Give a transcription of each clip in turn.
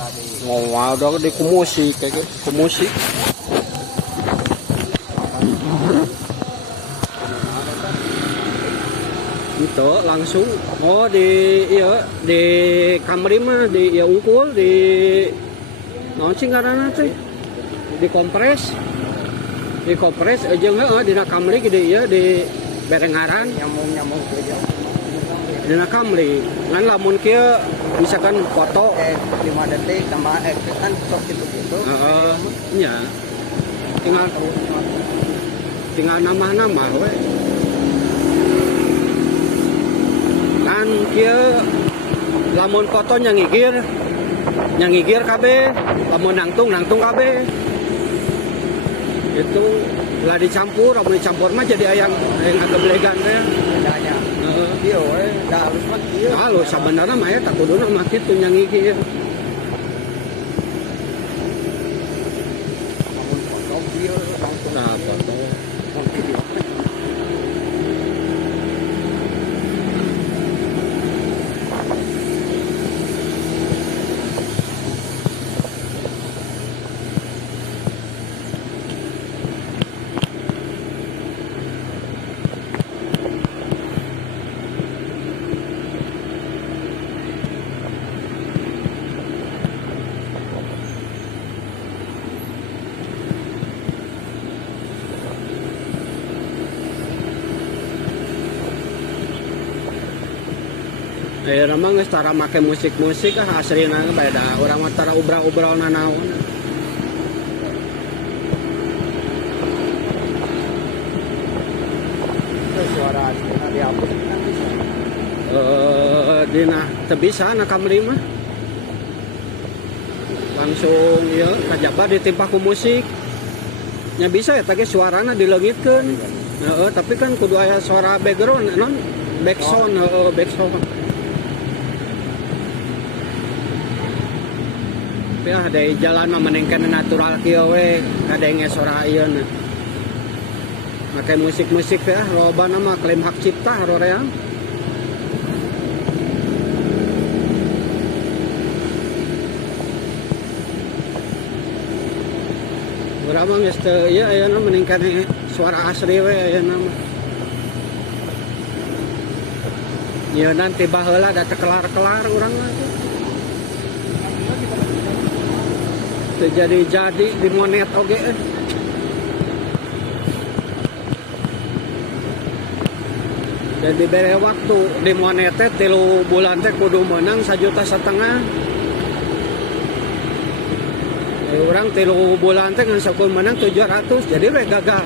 Oh, wow, đó đi kumusi kayak kumusi. Itu langsung di iya di Camry mah di ya unggul di naon sih ngaranna teh dikompres aja enggak di Camry gede ya di berengaran nyambung di Camry ngan lamun kieu misalkan foto 5 detik tambah kan sok gitu nya tinggal nambah we kan kieu lamun foto nyangigir kabeh lamun nangtung kabeh itu lah dicampur mah jadi ayam kebelegan teh bedanya iya we da halus mah kieu halus sabenerna mah eta kuduna mah kitu nyangigir lamun foto kieu langsung foto video namang geus tara make musik asrina beda urang mah tara ubra-ubra nanaon suara aslinya dihapus kan bisa dina teu bisa na Camry mah langsung ya kajaba ditimpa ku musik nya bisa ya tadi suarana dileungitkeun tapi kan kudu aya suara background non backsound backsound ya dari jalan mah menengkeun natural kieu we kadenge suara ayeuna make musik ya lobana mah klaim hak cipta haroreang urang mah geus teu ieu ayeuna menengkeun suara asli we ayeuna mah ieu nanti baheula da teu kelar-kelar urang mah jadi di monet oge jadi bere waktu di monet teh 3 bulan teh kudu menang 1,5 juta orang 3 bulan teh ngan sakul menang 700 jadi we gagal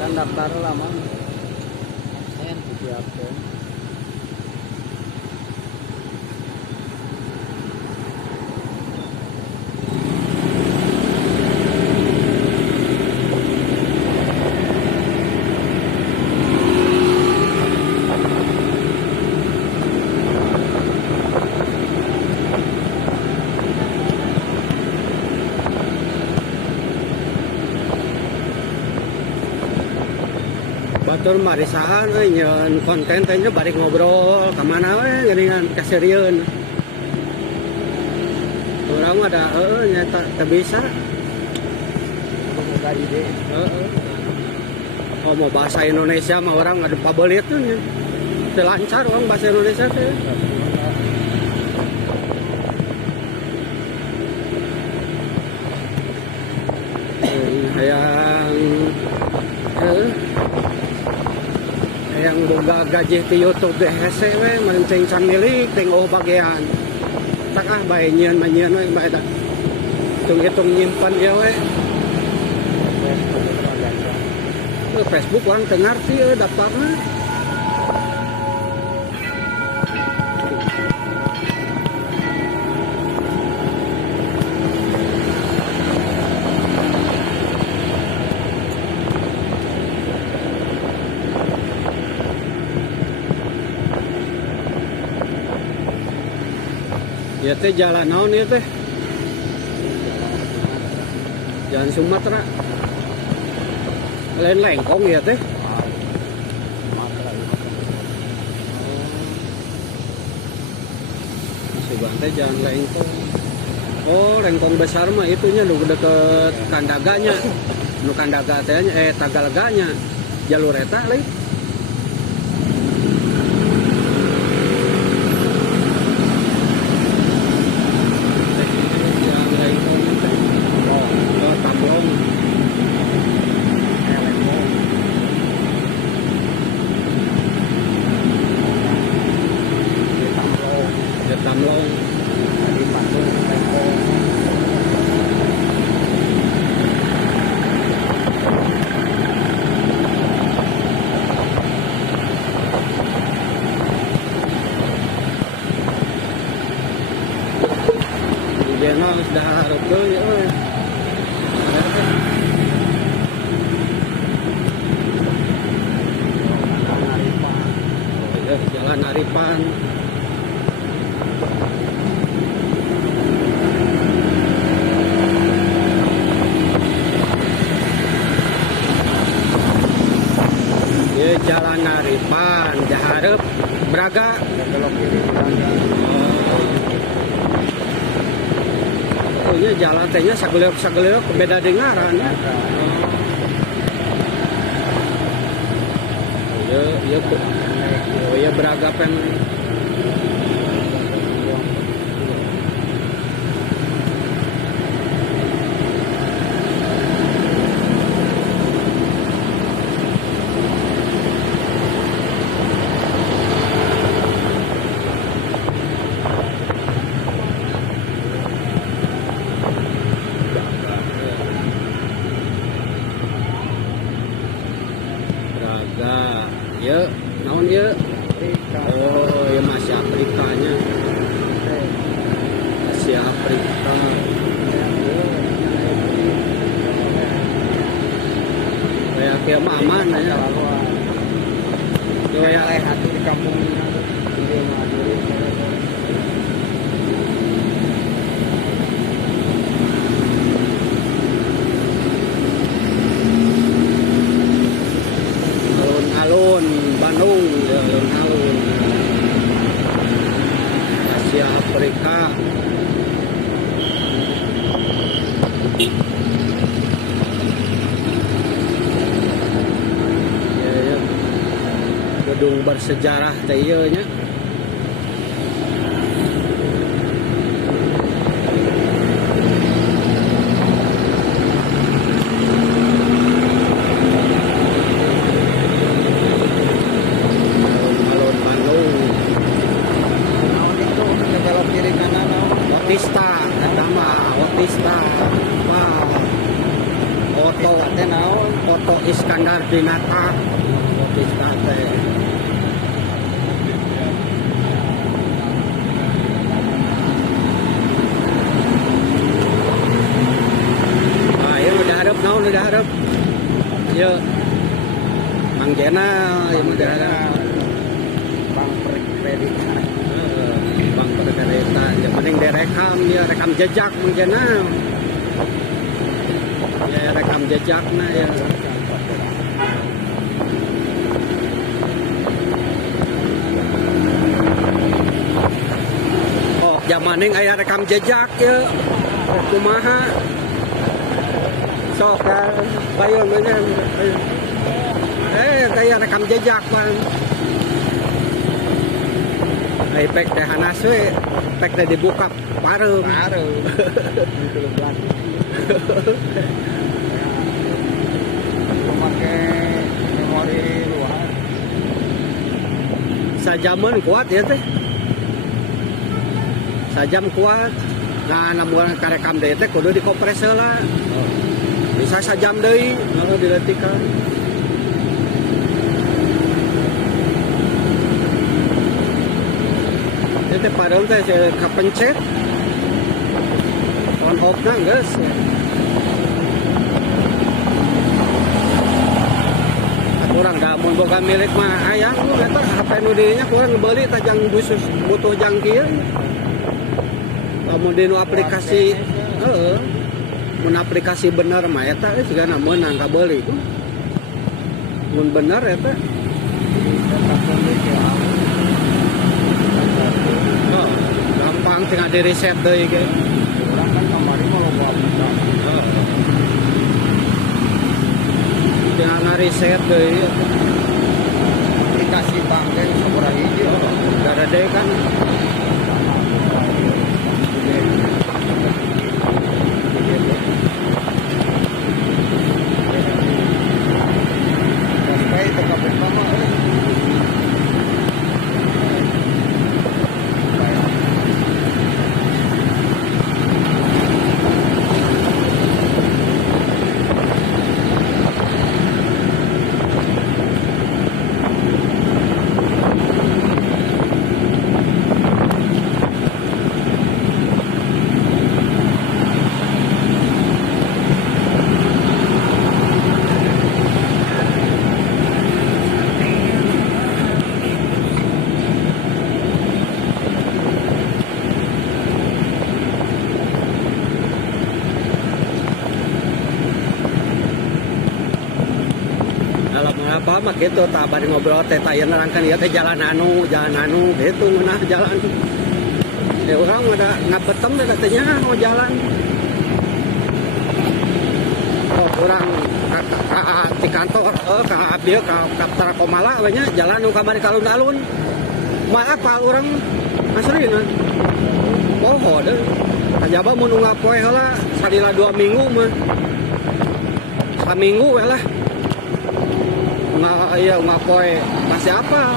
kan daftar lama saya disiapkan batur marisahan nyeun konten teh bari ngobrol ka mana we geuningan kasirieun urang mah da nyata teu bisa buka ide oh mau bahasa Indonesia mah orang ada pabelit tuh nya teu lancar orang bahasa Indonesia teh yang boga gaji ke YouTube hese we meureun can milik teh bagian tak bae nyieun we bae da hitung nyimpan ieu we Facebook orang teu ngarti daftarna Ya teh jalan naon ya teh? Jalan Sumatera. Lain lengkong ya teh? Subang teh jalan lengkong. Oh, lengkong besar mah itunya lu deket Kandaganya. Nu Kandaga teh Tagalaganya. Jalur eta lain. Tamlong di Bandung Lengkong. di Dena sudah harap tuh ya Jalan Aripan. Jalan Aripan, Jaharep, Braga. Belok kiri Braga. Oh iya jalan tehnya sagelok beda dengaran. Oh iya Braga pen. Ya, naon ya? Oh, ya masih Afrikanya. Masih Afrika. Kayak aman ya. Kayak hati di kampung. Alun Bandung ya, alun-alun Asia Afrika. Ya, gedung bersejarah teh ieu nya. Oto Iskandar Dinata. Otista teh. Ayo udah harap naon udah harap. Yo. Mang Jena yang udah harap. Bang kredit. Bang kereta yang penting direkam ya, rekam jejak Mang Jena. Ya rekam jejaknya ya. Oh, zamaning aya rekam jejak ya. Kumaha? Sok kan bayon bener. Kayak rekam jejak kan. Ai pek teh hanas we, pek teh dibuka parem. Pakai memori luar. Sajaman kuat ya teh. Sajam kuat. Nah, namun karekam deui teh kudu dikompres heula. Bisa sajam deui kalau diletikan. Itu padahal teh kapencet. On off na geus. Kurang dah mun boga milik mah hayang lu eta HP nu dinya kurang ngeubali tajang butuh jang kieu. Lamun dinu aplikasi heeh. Mun aplikasi bener mah eta sigana meunang kabeuli ku. Mun bener eta oh, gampang tinggal di reset deui ge. Orang kan kamari mau loba aplikasi. Tinggal na reset deui. Aplikasi bank teh sabaraha hiji. Garade kan Sampai teka pertama apa mah gitu tak bari ngobrol teh tah nerangkan ieu teh jalan anu gitu ngeunah jalan. Orang udah ngabetem teh katanya mau jalan. Oh, orang di kantor ka abdi ka Tarakomala we nya jalan nu kamari ka alun-alun. Maaf Pak urang aslinya. Poho deh. Kajaba mun ngapoe heula salila 2 minggu mah. Saminggu we lah. Iya ngapoe masih apa?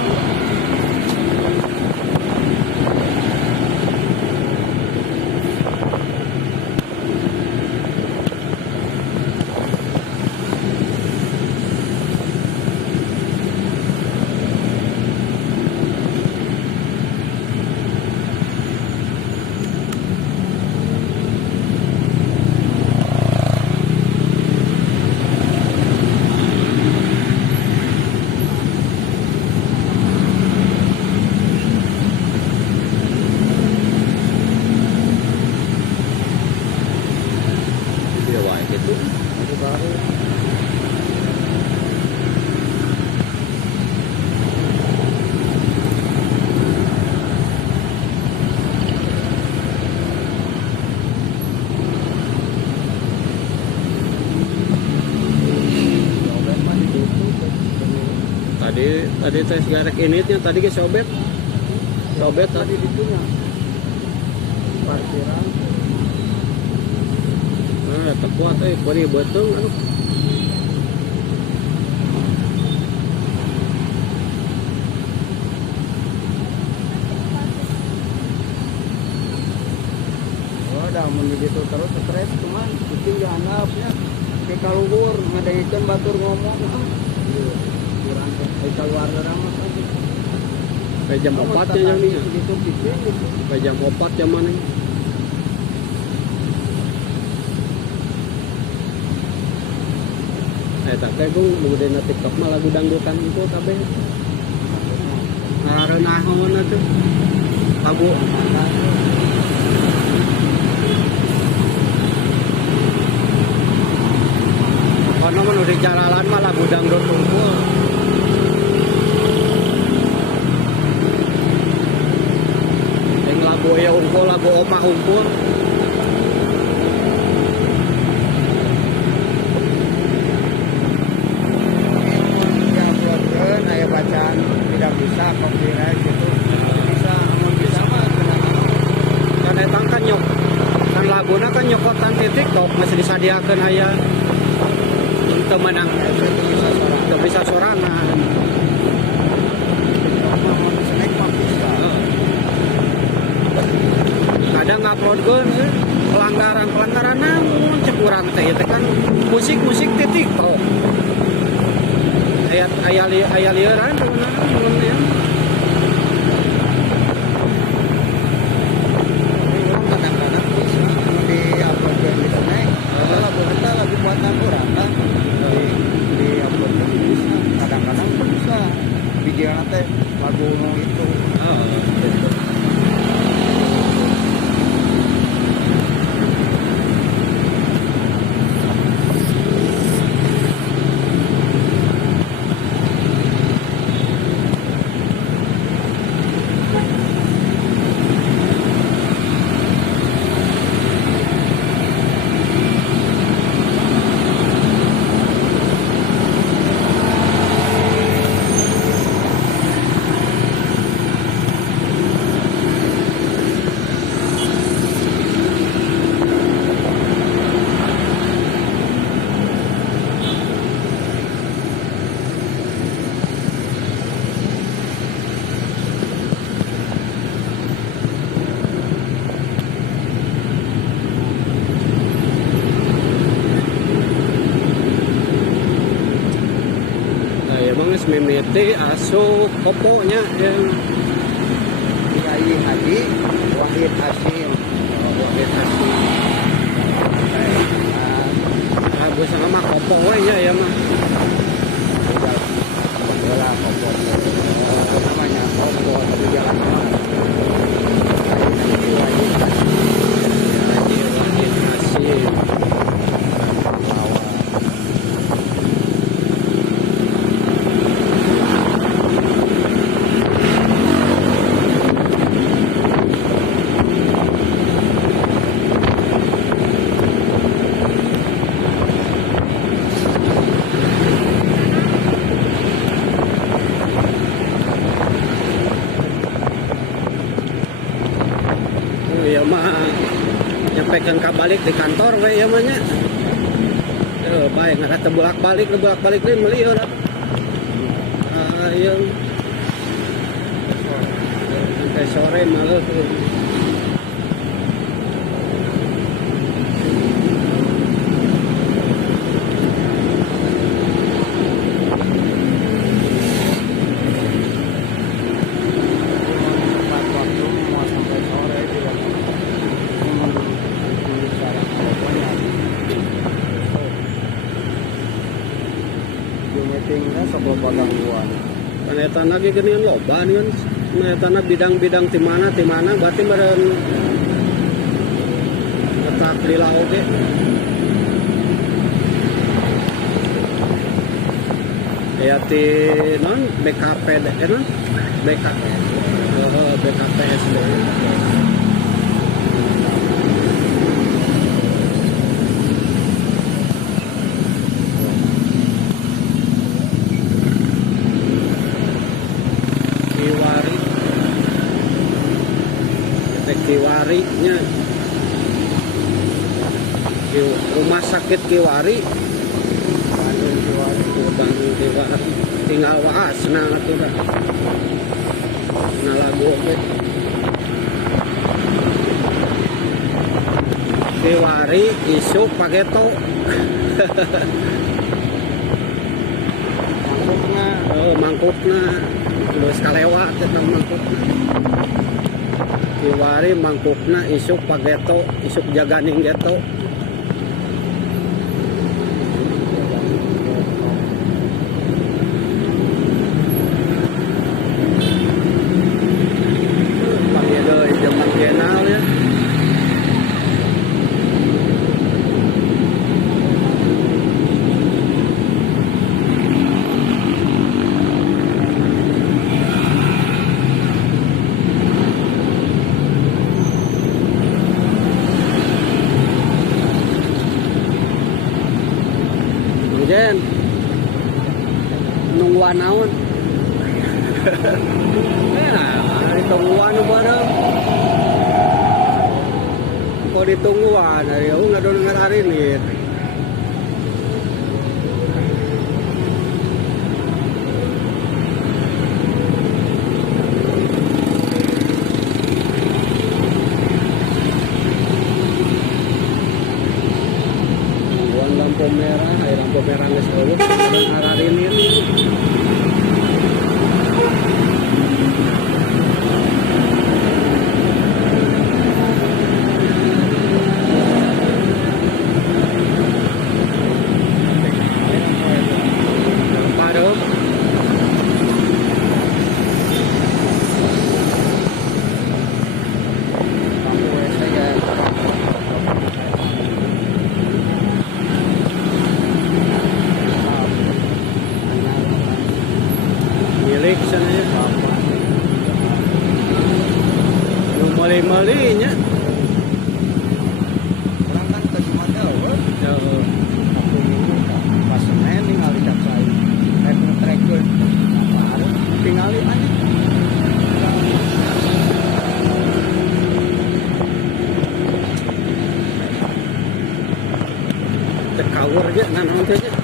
Tadi saya segarek initnya tadi ke sobet tadi ditunya parkiran. Tekuat beri betung anu. Oh, dah mun begitu terus stres cuman kucing dianggapnya ke kaluhur ngadengikeun batur ngomong. Kurang keluar orang mah. Kayak jam 4 nya nih. Begitu pikir gitu. Kayak jam 4 jam mana? Tapi gue kemudian TikTok mah lagu dangdutan itu kabeh. Ngareunahon atuh. Lagu karena mun di jalanan mah lagu dangdut unggul. Yang lagu ya unggul, lagu omah unggul. Bacaan tidak bisa copyright gitu bisa bisa mah kan etang kan nyok kan laguna kan nyokotan di TikTok masih disadiakeun aya untuk menang itu bisa sorangan kadang nguploadkeun pelanggaran namun cekurang teh itu kan musik di TikTok ayat liaran sebenarnya kadang-kadang bisa di upload di sana lagu kita lagi buatan orang kan di upload bisa kadang-kadang bisa video nanti lagu itu berarti asup koponya yang Kiai Haji Wahid Hasyim. Wahid Hasyim. Bagus sama kopo ya mah. Bola kopo. Namanya kopo di jalan. Haji Wahid Hasyim. Ya mah nyampaikan kabalik di kantor we ya mah nya. Baik nggak bolak-balik deh meuli urang. Yang sampai sore malah tuh. Meetingnya sebuah gangguan. Panetan lagi geuningan loba nih kan. Panetan bidang-bidang di mana berarti meureun letak di laut ge. Ya ti non BKP non BKP. BKPS. Kiwari-nya rumah sakit Kiwari Bandung Kiwari tinggal waas nah atuh nah lagu oke Kiwari isu pageto mangkukna geus kalewat eta mangkukna Kiwari mangkukna isuk pageto isuk jaganing geto panggil deui zaman kenal ya Jen nungguan naon ditungguan bareng kok ditungguan ya nggak ada dengar hari ini lampu merah geus eueuh ngararinir padahal milik sana ya mali-malinya Orang kan ke Cimadau, pas Senin tinggal di Capsai, trek-trekkeun, tinggali aja. tekawur aja nah naon teh